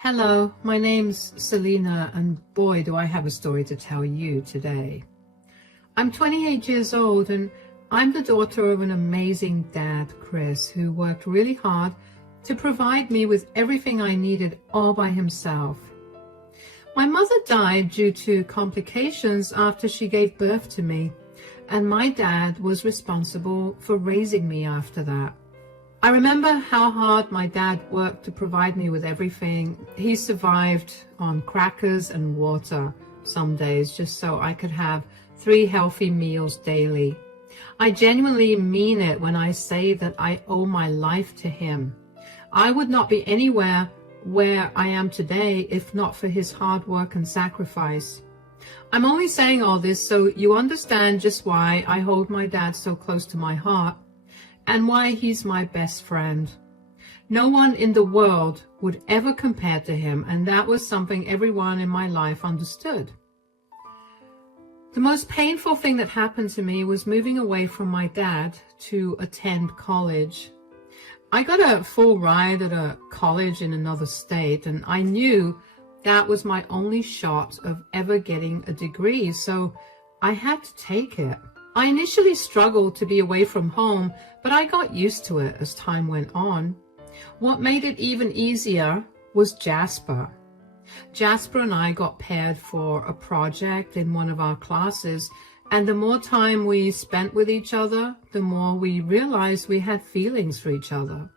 Hello, my name's Selena, and boy, do I have a story to tell you today. I'm 28 years old, and I'm the daughter of an amazing dad, Chris, who worked really hard to provide me with everything I needed all by himself. My mother died due to complications after she gave birth to me, and my dad was responsible for raising me after that. I remember how hard my dad worked to provide me with everything. He survived on crackers and water some days just so I could have 3 healthy meals daily. I genuinely mean it when I say that I owe my life to him. I would not be anywhere where I am today if not for his hard work and sacrifice. I'm only saying all this so you understand just why I hold my dad so close to my heart, and why he's my best friend. No one in the world would ever compare to him, and that was something everyone in my life understood. The most painful thing that happened to me was moving away from my dad to attend college. I got a full ride at a college in another state, and I knew that was my only shot of ever getting a degree, so I had to take it. I initially struggled to be away from home, but I got used to it as time went on. What made it even easier was Jasper. Jasper and I got paired for a project in one of our classes, and the more time we spent with each other, the more we realized we had feelings for each other.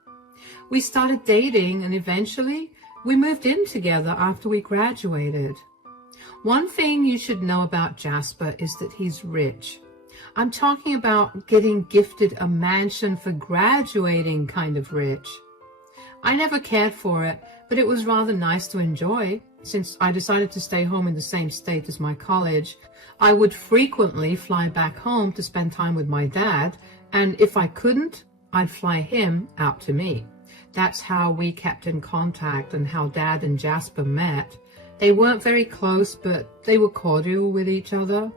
We started dating, and eventually we moved in together after we graduated. One thing you should know about Jasper is that he's rich. I'm talking about getting gifted a mansion for graduating kind of rich. I never cared for it, but it was rather nice to enjoy. Since I decided to stay home in the same state as my college, I would frequently fly back home to spend time with my dad, and if I couldn't, I'd fly him out to me. That's how we kept in contact and how Dad and Jasper met. They weren't very close, but they were cordial with each other.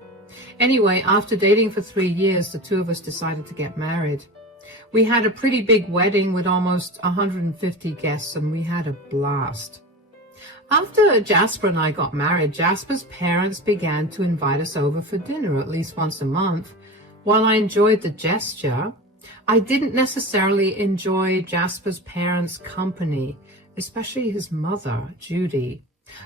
Anyway, after dating for 3 years, the two of us decided to get married. We had a pretty big wedding with almost 150 guests, and we had a blast. After Jasper and I got married, Jasper's parents began to invite us over for dinner at least once a month. While I enjoyed the gesture, I didn't necessarily enjoy Jasper's parents' company, especially his mother, Judy.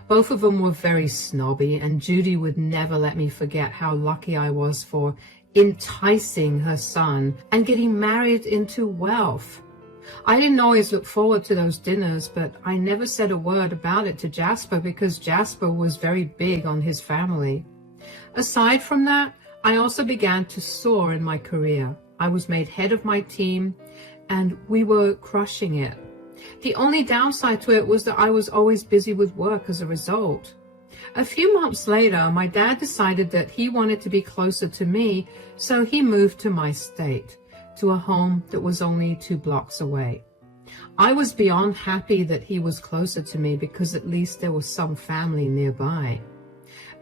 Both of them were very snobby, and Judy would never let me forget how lucky I was for enticing her son and getting married into wealth. I didn't always look forward to those dinners, but I never said a word about it to Jasper because Jasper was very big on his family. Aside from that, I also began to soar in my career. I was made head of my team, and we were crushing it. The only downside to it was that I was always busy with work as a result. A few months later, my dad decided that he wanted to be closer to me, so he moved to my state, to a home that was only 2 blocks away. I was beyond happy that he was closer to me because at least there was some family nearby.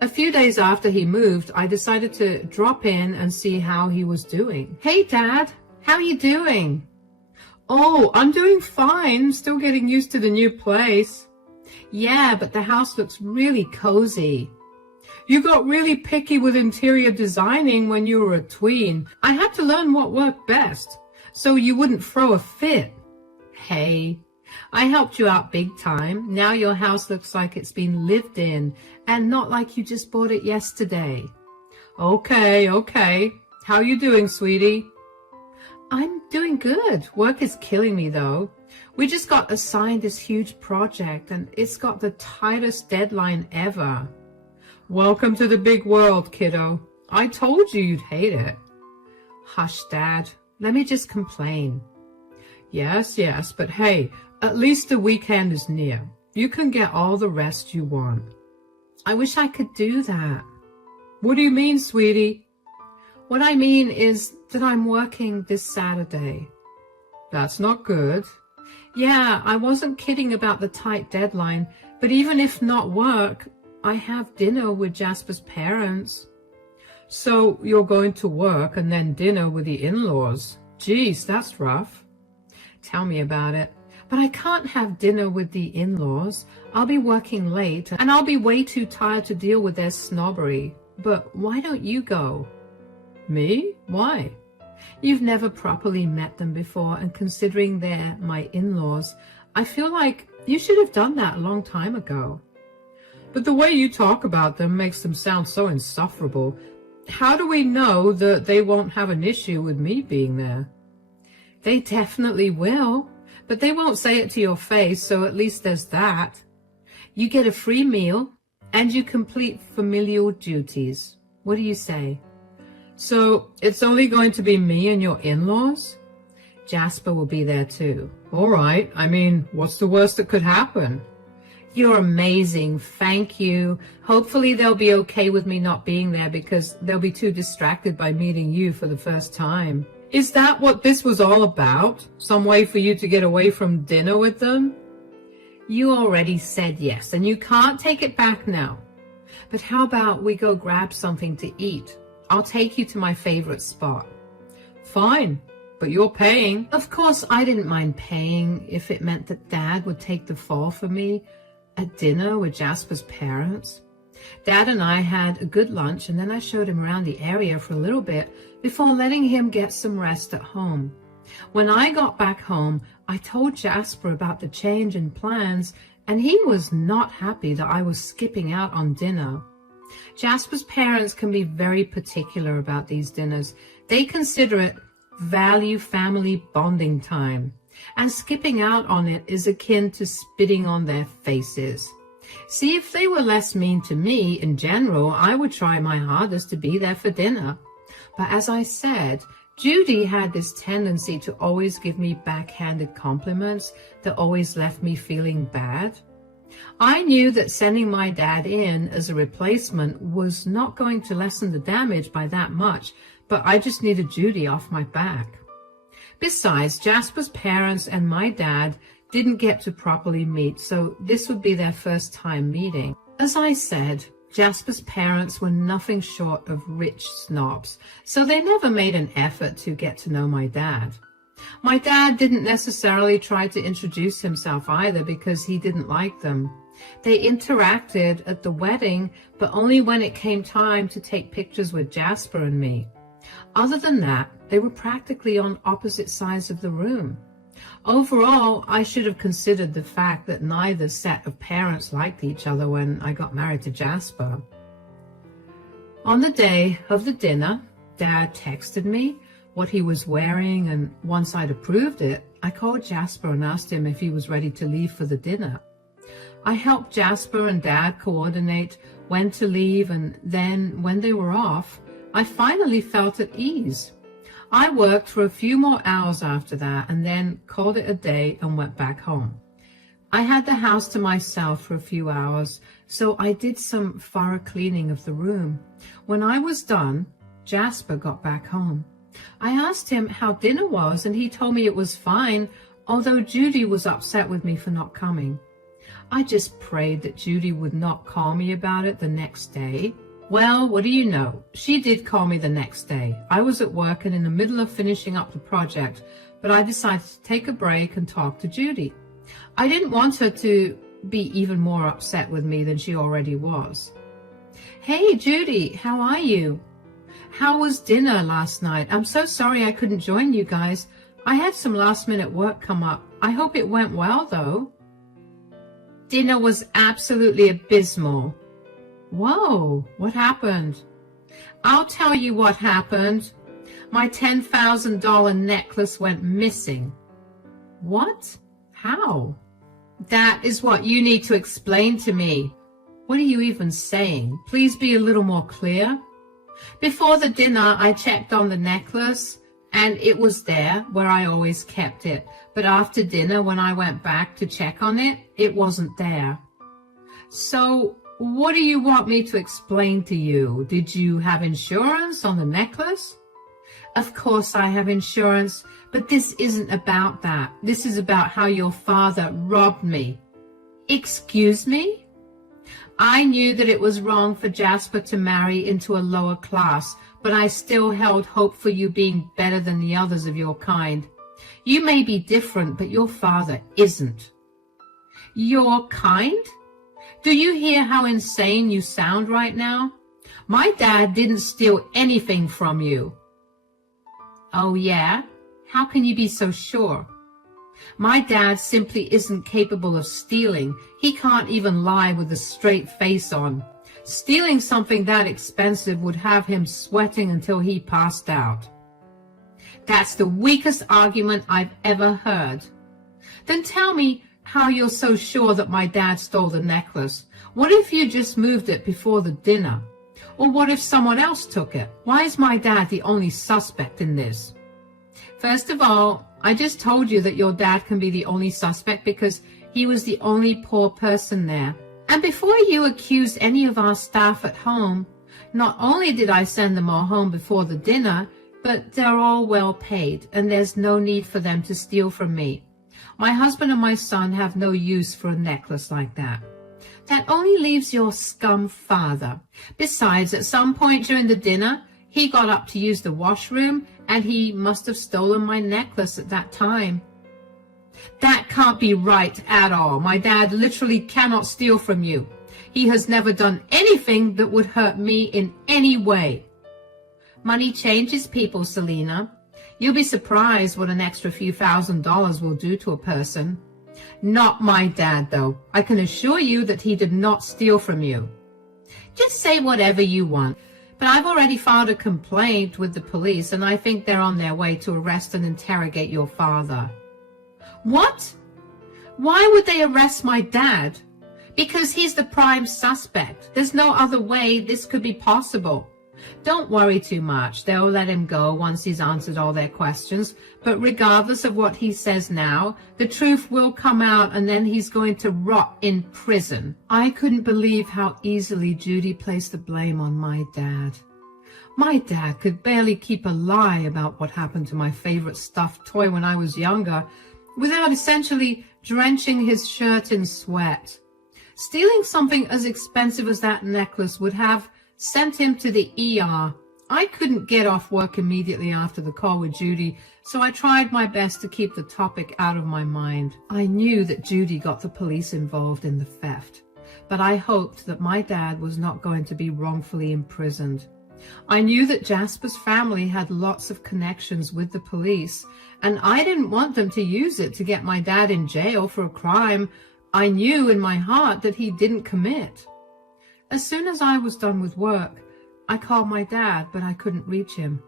A few days after he moved, I decided to drop in and see how he was doing. "Hey, Dad, how are you doing?" "Oh, I'm doing fine. Still getting used to the new place." "Yeah, but the house looks really cozy." "You got really picky with interior designing when you were a tween. I had to learn what worked best, so you wouldn't throw a fit." "Hey, I helped you out big time. Now your house looks like it's been lived in and not like you just bought it yesterday." Okay. How you doing, sweetie?" "I'm doing good. Work is killing me, though. We just got assigned this huge project, and it's got the tightest deadline ever." "Welcome to the big world, kiddo. I told you you'd hate it." "Hush, Dad. Let me just complain." Yes, but hey, at least the weekend is near. You can get all the rest you want." "I wish I could do that." "What do you mean, sweetie?" "What I mean is that I'm working this Saturday." "That's not good." "Yeah, I wasn't kidding about the tight deadline, but even if not work, I have dinner with Jasper's parents." "So you're going to work and then dinner with the in-laws? Geez, that's rough." "Tell me about it. But I can't have dinner with the in-laws. I'll be working late and I'll be way too tired to deal with their snobbery. But why don't you go? Me? Why? You've never properly met them before, and considering they're my in-laws, I feel like you should have done that a long time ago. But the way you talk about them makes them sound so insufferable. How do we know that they won't have an issue with me being there? They definitely will, but they won't say it to your face, so at least there's that. You get a free meal, and you complete familial duties. What do you say? So it's only going to be me and your in-laws? Jasper will be there too. All right. I mean, what's the worst that could happen? You're amazing. Thank you. Hopefully they'll be okay with me not being there because they'll be too distracted by meeting you for the first time. Is that what this was all about? Some way for you to get away from dinner with them? You already said yes, and you can't take it back now. But how about we go grab something to eat? I'll take you to my favorite spot. Fine, but you're paying. Of course, I didn't mind paying if it meant that Dad would take the fall for me at dinner with Jasper's parents. Dad and I had a good lunch, and then I showed him around the area for a little bit before letting him get some rest at home. When I got back home, I told Jasper about the change in plans, and he was not happy that I was skipping out on dinner. Jasper's parents can be very particular about these dinners. They consider it value family bonding time, and skipping out on it is akin to spitting on their faces. See, if they were less mean to me in general, I would try my hardest to be there for dinner. But as I said, Judy had this tendency to always give me backhanded compliments that always left me feeling bad. I knew that sending my dad in as a replacement was not going to lessen the damage by that much, but I just needed Judy off my back. Besides, Jasper's parents and my dad didn't get to properly meet, so this would be their first time meeting. As I said, Jasper's parents were nothing short of rich snobs, so they never made an effort to get to know my dad. My dad didn't necessarily try to introduce himself either because he didn't like them. They interacted at the wedding, but only when it came time to take pictures with Jasper and me. Other than that, they were practically on opposite sides of the room. Overall, I should have considered the fact that neither set of parents liked each other when I got married to Jasper. On the day of the dinner, Dad texted me what he was wearing, and once I'd approved it, I called Jasper and asked him if he was ready to leave for the dinner. I helped Jasper and Dad coordinate when to leave, and then when they were off, I finally felt at ease. I worked for a few more hours after that and then called it a day and went back home. I had the house to myself for a few hours, so I did some thorough cleaning of the room. When I was done, Jasper got back home. I asked him how dinner was, and he told me it was fine, although Judy was upset with me for not coming. I just prayed that Judy would not call me about it the next day. Well, what do you know? She did call me the next day. I was at work and in the middle of finishing up the project, but I decided to take a break and talk to Judy. I didn't want her to be even more upset with me than she already was. Hey, Judy, how are you? How was dinner last night? I'm so sorry I couldn't join you guys. I had some last-minute work come up. I hope it went well, though. Dinner was absolutely abysmal. Whoa, what happened? I'll tell you what happened. My $10,000 necklace went missing. What? How? That is what you need to explain to me. What are you even saying? Please be a little more clear. Before the dinner, I checked on the necklace, and it was there where I always kept it. But after dinner, when I went back to check on it, it wasn't there. So, what do you want me to explain to you? Did you have insurance on the necklace? Of course I have insurance, but this isn't about that. This is about how your father robbed me. Excuse me? I knew that it was wrong for Jasper to marry into a lower class, but I still held hope for you being better than the others of your kind. You may be different, but your father isn't. You're kind? Do you hear how insane you sound right now? My dad didn't steal anything from you. Oh yeah? How can you be so sure? My dad simply isn't capable of stealing. He can't even lie with a straight face on. Stealing something that expensive would have him sweating until he passed out. That's the weakest argument I've ever heard. Then tell me how you're so sure that my dad stole the necklace. What if you just moved it before the dinner? Or what if someone else took it? Why is my dad the only suspect in this? First of all, I just told you that your dad can be the only suspect because he was the only poor person there. And before you accuse any of our staff at home, not only did I send them all home before the dinner, but they're all well paid, and there's no need for them to steal from me. My husband and my son have no use for a necklace like that. That only leaves your scum father. Besides, at some point during the dinner, he got up to use the washroom, and he must have stolen my necklace at that time. That can't be right at all. My dad literally cannot steal from you. He has never done anything that would hurt me in any way. Money changes people, Selena. You'll be surprised what an extra few $1,000s will do to a person. Not my dad, though. I can assure you that he did not steal from you. Just say whatever you want. But I've already filed a complaint with the police, and I think they're on their way to arrest and interrogate your father. What? Why would they arrest my dad? Because he's the prime suspect. There's no other way this could be possible. Don't worry too much. They'll let him go once he's answered all their questions. But regardless of what he says now, the truth will come out, and then he's going to rot in prison. I couldn't believe how easily Judy placed the blame on my dad. My dad could barely keep a lie about what happened to my favorite stuffed toy when I was younger without essentially drenching his shirt in sweat. Stealing something as expensive as that necklace would have sent him to the ER. I couldn't get off work immediately after the call with Judy, so I tried my best to keep the topic out of my mind. I knew that Judy got the police involved in the theft, but I hoped that my dad was not going to be wrongfully imprisoned. I knew that Jasper's family had lots of connections with the police, and I didn't want them to use it to get my dad in jail for a crime I knew in my heart that he didn't commit. As soon as I was done with work, I called my dad, but I couldn't reach him.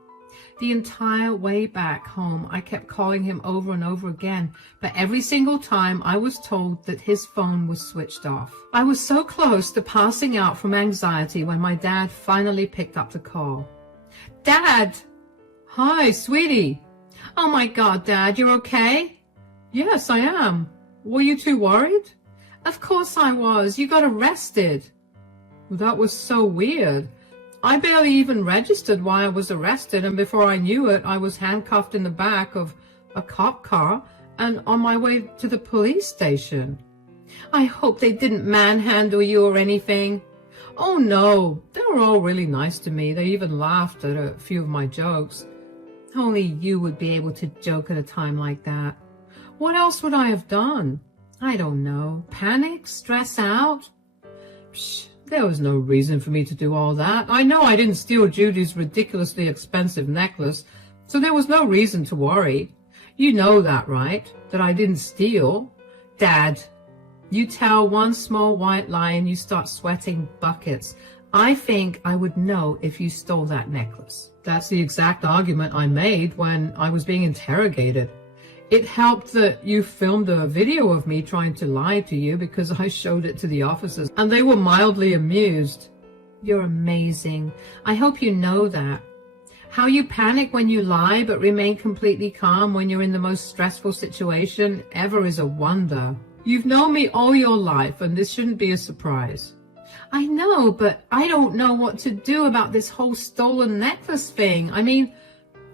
The entire way back home, I kept calling him over and over again, but every single time I was told that his phone was switched off. I was so close to passing out from anxiety when my dad finally picked up the call. Dad! Hi, sweetie. Oh my God, Dad, you're okay? Yes, I am. Were you too worried? Of course I was. You got arrested. Well, that was so weird. I barely even registered why I was arrested, and before I knew it, I was handcuffed in the back of a cop car and on my way to the police station. I hope they didn't manhandle you or anything. Oh no, they were all really nice to me. They even laughed at a few of my jokes. Only you would be able to joke at a time like that. What else would I have done? I don't know. Panic? Stress out? Psh. There was no reason for me to do all that. I know I didn't steal Judy's ridiculously expensive necklace, so there was no reason to worry. You know that, right? That I didn't steal. Dad, you tell one small white lie and you start sweating buckets. I think I would know if you stole that necklace. That's the exact argument I made when I was being interrogated. It helped that you filmed a video of me trying to lie to you because I showed it to the officers and they were mildly amused. You're amazing. I hope you know that. How you panic when you lie but remain completely calm when you're in the most stressful situation ever is a wonder. You've known me all your life and this shouldn't be a surprise. I know, but I don't know what to do about this whole stolen necklace thing. I mean,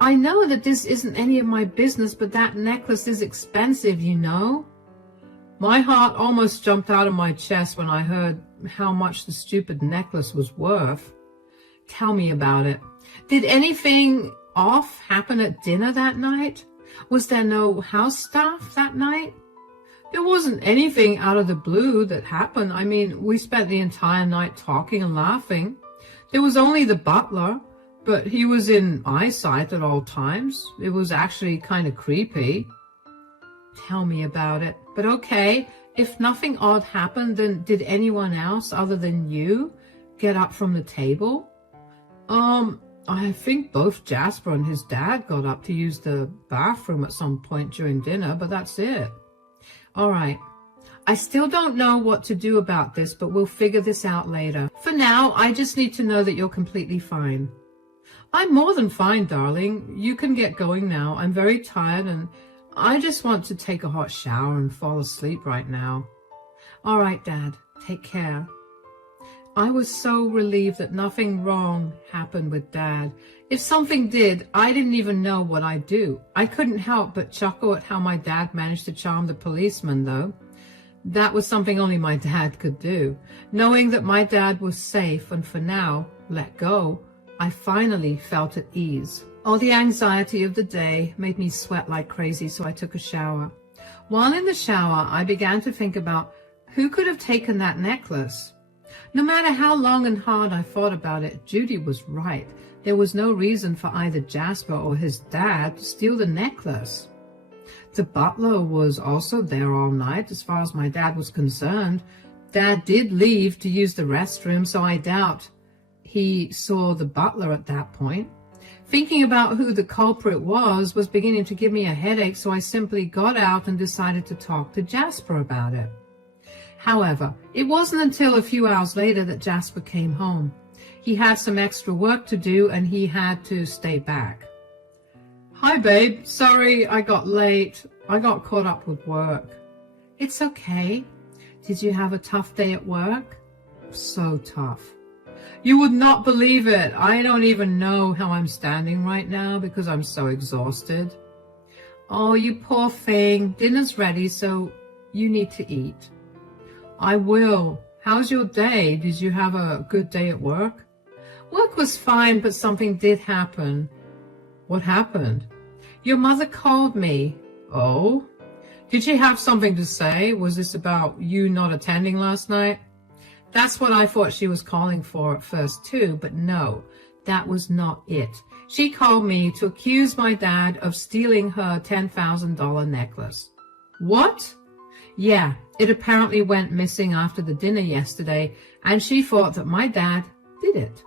I know that this isn't any of my business, but that necklace is expensive, you know? My heart almost jumped out of my chest when I heard how much the stupid necklace was worth. Tell me about it. Did anything off happen at dinner that night? Was there no house staff that night? There wasn't anything out of the blue that happened. I mean, we spent the entire night talking and laughing. There was only the butler, but he was in eyesight at all times. It was actually kind of creepy. Tell me about it. But okay, if nothing odd happened, then did anyone else other than you get up from the table? I think both Jasper and his dad got up to use the bathroom at some point during dinner, but that's it. All right. I still don't know what to do about this, but we'll figure this out later. For now, I just need to know that you're completely fine. I'm more than fine, darling. You can get going now. I'm very tired and I just want to take a hot shower and fall asleep right now. All right, Dad. Take care. I was so relieved that nothing wrong happened with Dad. If something did, I didn't even know what I'd do. I couldn't help but chuckle at how my dad managed to charm the policeman, though. That was something only my dad could do. Knowing that my dad was safe and for now let go, I finally felt at ease. All the anxiety of the day made me sweat like crazy, so I took a shower. While in the shower, I began to think about who could have taken that necklace. No matter how long and hard I thought about it, Judy was right. There was no reason for either Jasper or his dad to steal the necklace. The butler was also there all night, as far as my dad was concerned. Dad did leave to use the restroom, so I doubt he saw the butler at that point. Thinking about who the culprit was beginning to give me a headache, so I simply got out and decided to talk to Jasper about it. However, it wasn't until a few hours later that Jasper came home. He had some extra work to do and he had to stay back. Hi, babe. Sorry I got late. I got caught up with work. It's okay. Did you have a tough day at work? So tough. You would not believe it. I don't even know how I'm standing right now because I'm so exhausted. Oh, you poor thing. Dinner's ready, so you need to eat. I will. How's your day? Did you have a good day at work? Work was fine, but something did happen. What happened? Your mother called me. Oh? Did she have something to say? Was this about you not attending last night? That's what I thought she was calling for at first too, but no, that was not it. She called me to accuse my dad of stealing her $10,000 necklace. What? Yeah, it apparently went missing after the dinner yesterday, and she thought that my dad did it.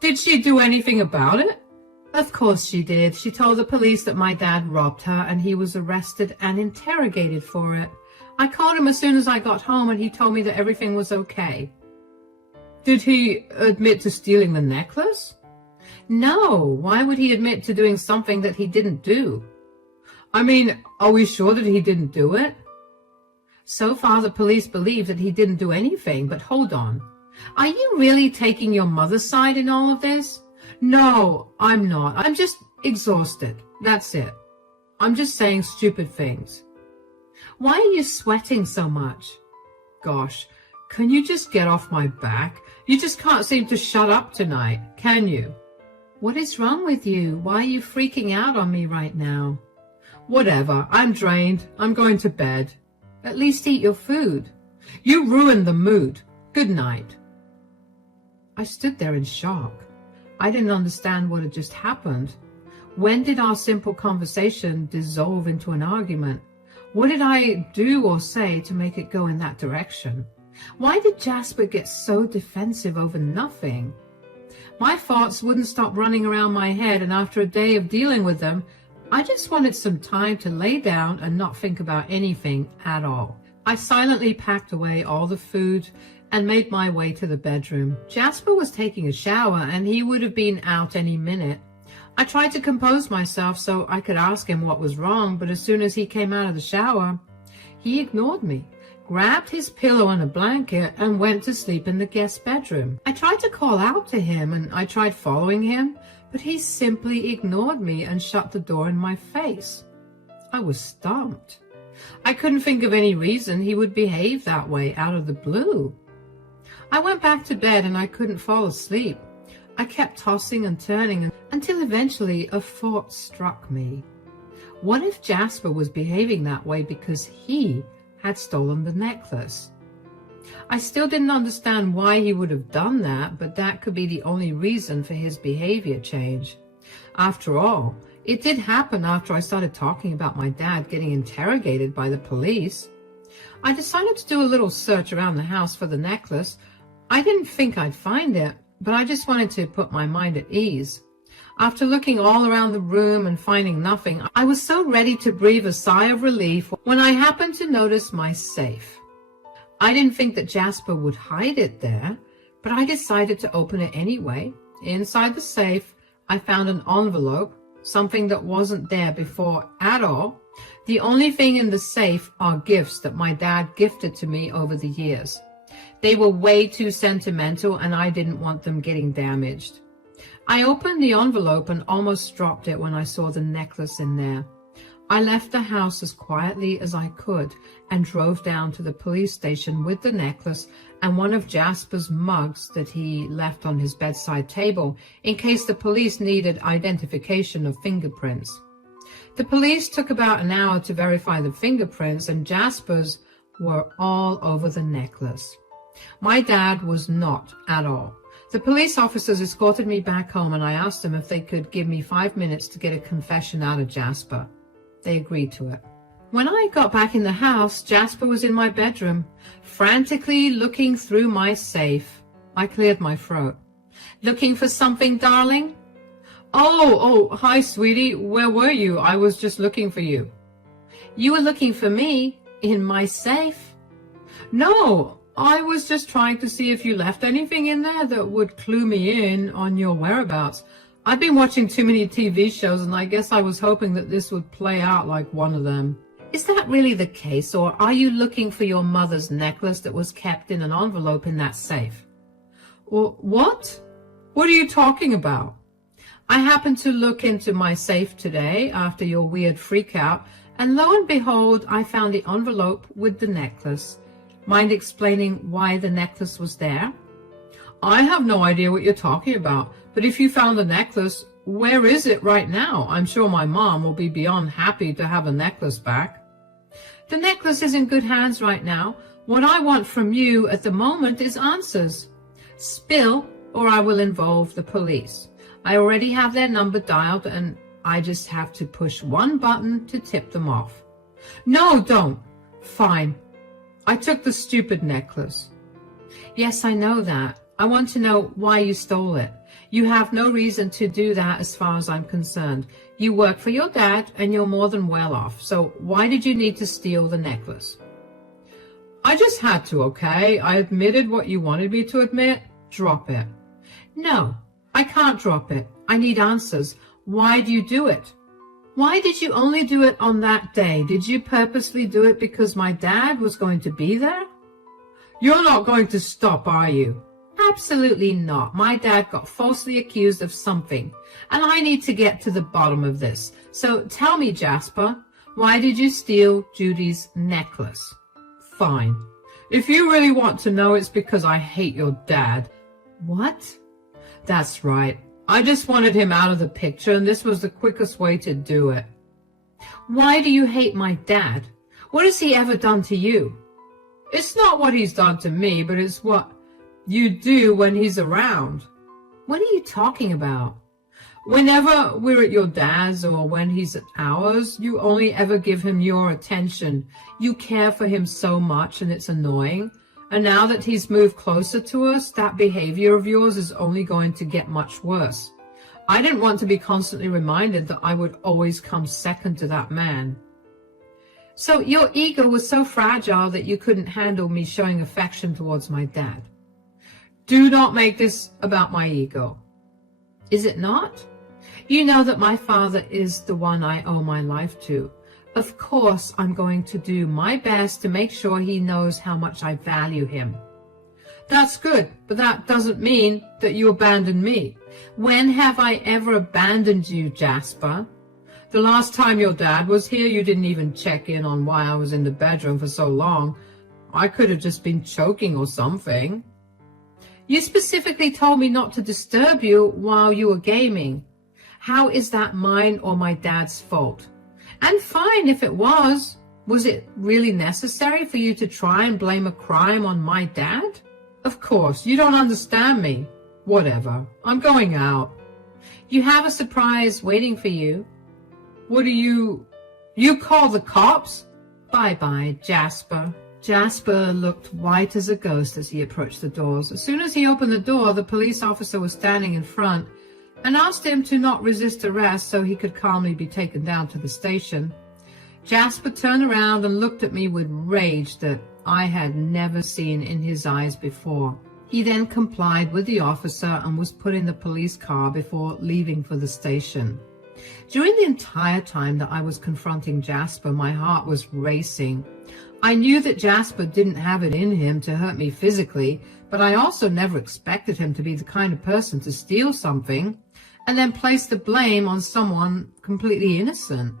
Did she do anything about it? Of course she did. She told the police that my dad robbed her, and he was arrested and interrogated for it. I called him as soon as I got home, and he told me that everything was okay. Did he admit to stealing the necklace? No. Why would he admit to doing something that he didn't do? I mean, are we sure that he didn't do it? So far, the police believe that he didn't do anything, but hold on. Are you really taking your mother's side in all of this? No, I'm not. I'm just exhausted. That's it. I'm just saying stupid things. Why are you sweating so much? Gosh, can you just get off my back? You just can't seem to shut up tonight, can you? What is wrong with you? Why are you freaking out on me right now? Whatever. I'm drained. I'm going to bed. At least eat your food. You ruined the mood. Good night. I stood there in shock. I didn't understand what had just happened. When did our simple conversation dissolve into an argument? What did I do or say to make it go in that direction? Why did Jasper get so defensive over nothing? My thoughts wouldn't stop running around my head, and after a day of dealing with them, I just wanted some time to lay down and not think about anything at all. I silently packed away all the food and made my way to the bedroom. Jasper was taking a shower and he would have been out any minute. I tried to compose myself so I could ask him what was wrong, but as soon as he came out of the shower, he ignored me, grabbed his pillow and a blanket, and went to sleep in the guest bedroom. I tried to call out to him and I tried following him, but he simply ignored me and shut the door in my face. I was stumped. I couldn't think of any reason he would behave that way out of the blue. I went back to bed and I couldn't fall asleep. I kept tossing and turning until eventually a thought struck me. What if Jasper was behaving that way because he had stolen the necklace? I still didn't understand why he would have done that, but that could be the only reason for his behavior change. After all, it did happen after I started talking about my dad getting interrogated by the police. I decided to do a little search around the house for the necklace. I didn't think I'd find it, but I just wanted to put my mind at ease. After looking all around the room and finding nothing, I was so ready to breathe a sigh of relief when I happened to notice my safe. I didn't think that Jasper would hide it there, but I decided to open it anyway. Inside the safe, I found an envelope, something that wasn't there before at all. The only thing in the safe are gifts that my dad gifted to me over the years. They were way too sentimental and I didn't want them getting damaged. I opened the envelope and almost dropped it when I saw the necklace in there. I left the house as quietly as I could and drove down to the police station with the necklace and one of Jasper's mugs that he left on his bedside table in case the police needed identification of fingerprints. The police took about an hour to verify the fingerprints, and Jasper's were all over the necklace. My dad was not at all. The police officers escorted me back home and I asked them if they could give me 5 minutes to get a confession out of Jasper. They agreed to it. When I got back in the house, Jasper was in my bedroom, frantically looking through my safe. I cleared my throat. Looking for something, darling? Oh, hi, sweetie. Where were you? I was just looking for you. You were looking for me in my safe? No, I was just trying to see if you left anything in there that would clue me in on your whereabouts. I've been watching too many TV shows, and I guess I was hoping that this would play out like one of them. Is that really the case, or are you looking for your mother's necklace that was kept in an envelope in that safe? What? What are you talking about? I happened to look into my safe today after your weird freakout, and lo and behold, I found the envelope with the necklace. Mind explaining why the necklace was there? I have no idea what you're talking about, but if you found the necklace, where is it right now? I'm sure my mom will be beyond happy to have a necklace back. The necklace is in good hands right now. What I want from you at the moment is answers. Spill, or I will involve the police. I already have their number dialed, and I just have to push one button to tip them off. No, don't. Fine. I took the stupid necklace. Yes, I know that. I want to know why you stole it. You have no reason to do that as far as I'm concerned. You work for your dad and you're more than well off. So why did you need to steal the necklace? I just had to, okay? I admitted what you wanted me to admit. Drop it. No, I can't drop it. I need answers. Why do you do it? Why did you only do it on that day? Did you purposely do it because my dad was going to be there? You're not going to stop, are you? Absolutely not. My dad got falsely accused of something, and I need to get to the bottom of this. So tell me, Jasper, why did you steal Judy's necklace? Fine. If you really want to know, it's because I hate your dad. What? That's right. I just wanted him out of the picture, and this was the quickest way to do it. Why do you hate my dad? What has he ever done to you? It's not what he's done to me, but it's what you do when he's around. What are you talking about? Whenever we're at your dad's or when he's at ours, you only ever give him your attention. You care for him so much, and it's annoying. And now that he's moved closer to us, that behavior of yours is only going to get much worse. I didn't want to be constantly reminded that I would always come second to that man. So your ego was so fragile that you couldn't handle me showing affection towards my dad. Do not make this about my ego. Is it not? You know that my father is the one I owe my life to. Of course, I'm going to do my best to make sure he knows how much I value him. That's good, but that doesn't mean that you abandon me. When have I ever abandoned you, Jasper? The last time your dad was here, you didn't even check in on why I was in the bedroom for so long. I could have just been choking or something. You specifically told me not to disturb you while you were gaming. How is that mine or my dad's fault? And fine if it was. Was it really necessary for you to try and blame a crime on my dad? Of course, you don't understand me. Whatever, I'm going out. You have a surprise waiting for you. What do you call the cops? Bye-bye, Jasper. Jasper looked white as a ghost as he approached the doors. As soon as he opened the door, the police officer was standing in front and asked him to not resist arrest so he could calmly be taken down to the station. Jasper turned around and looked at me with rage that I had never seen in his eyes before. He then complied with the officer and was put in the police car before leaving for the station. During the entire time that I was confronting Jasper, my heart was racing. I knew that Jasper didn't have it in him to hurt me physically, but I also never expected him to be the kind of person to steal something and then place the blame on someone completely innocent.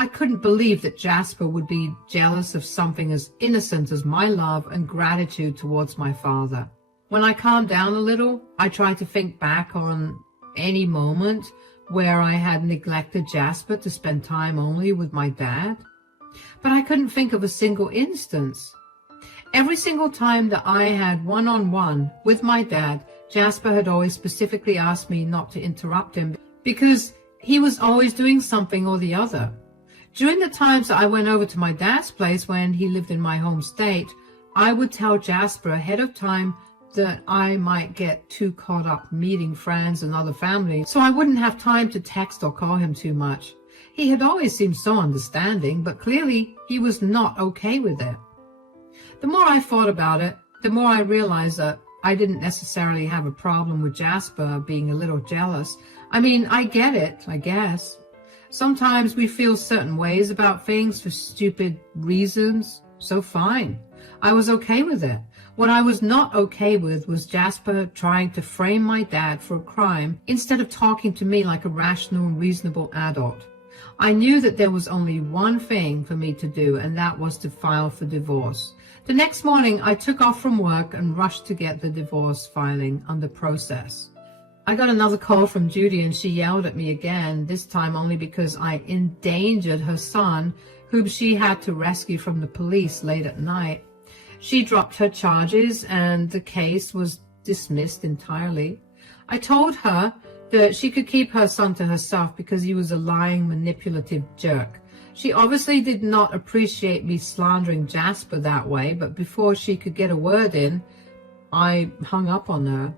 I couldn't believe that Jasper would be jealous of something as innocent as my love and gratitude towards my father. When I calmed down a little, I tried to think back on any moment where I had neglected Jasper to spend time only with my dad. But I couldn't think of a single instance. Every single time that I had one-on-one with my dad, Jasper had always specifically asked me not to interrupt him because he was always doing something or the other. During the times that I went over to my dad's place when he lived in my home state, I would tell Jasper ahead of time that I might get too caught up meeting friends and other family, so I wouldn't have time to text or call him too much. He had always seemed so understanding, but clearly he was not okay with it. The more I thought about it, the more I realized that I didn't necessarily have a problem with Jasper being a little jealous. I mean, I get it, I guess. Sometimes we feel certain ways about things for stupid reasons, so fine. I was okay with it. What I was not okay with was Jasper trying to frame my dad for a crime instead of talking to me like a rational and reasonable adult. I knew that there was only one thing for me to do, and that was to file for divorce. The next morning, I took off from work and rushed to get the divorce filing under process. I got another call from Judy, and she yelled at me again, this time only because I endangered her son, whom she had to rescue from the police late at night. She dropped her charges, and the case was dismissed entirely. I told her that she could keep her son to herself because he was a lying, manipulative jerk. She obviously did not appreciate me slandering Jasper that way, but before she could get a word in, I hung up on her.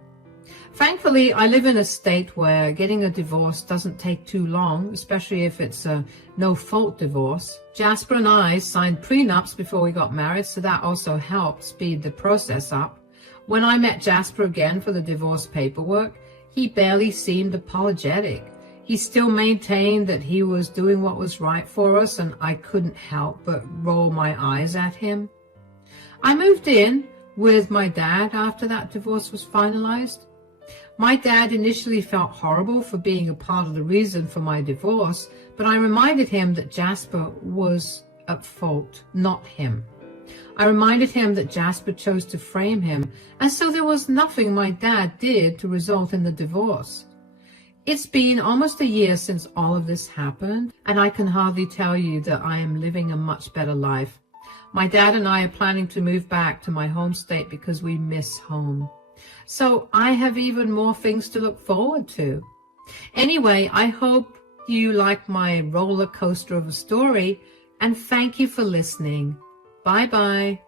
Thankfully, I live in a state where getting a divorce doesn't take too long, especially if it's a no-fault divorce. Jasper and I signed prenups before we got married, so that also helped speed the process up. When I met Jasper again for the divorce paperwork, he barely seemed apologetic. He still maintained that he was doing what was right for us, and I couldn't help but roll my eyes at him. I moved in with my dad after that divorce was finalized. My dad initially felt horrible for being a part of the reason for my divorce, but I reminded him that Jasper was at fault, not him. I reminded him that Jasper chose to frame him, and so there was nothing my dad did to result in the divorce. It's been almost a year since all of this happened, and I can hardly tell you that I am living a much better life. My dad and I are planning to move back to my home state because we miss home. So I have even more things to look forward to. Anyway, I hope you like my roller coaster of a story, and thank you for listening. Bye-bye.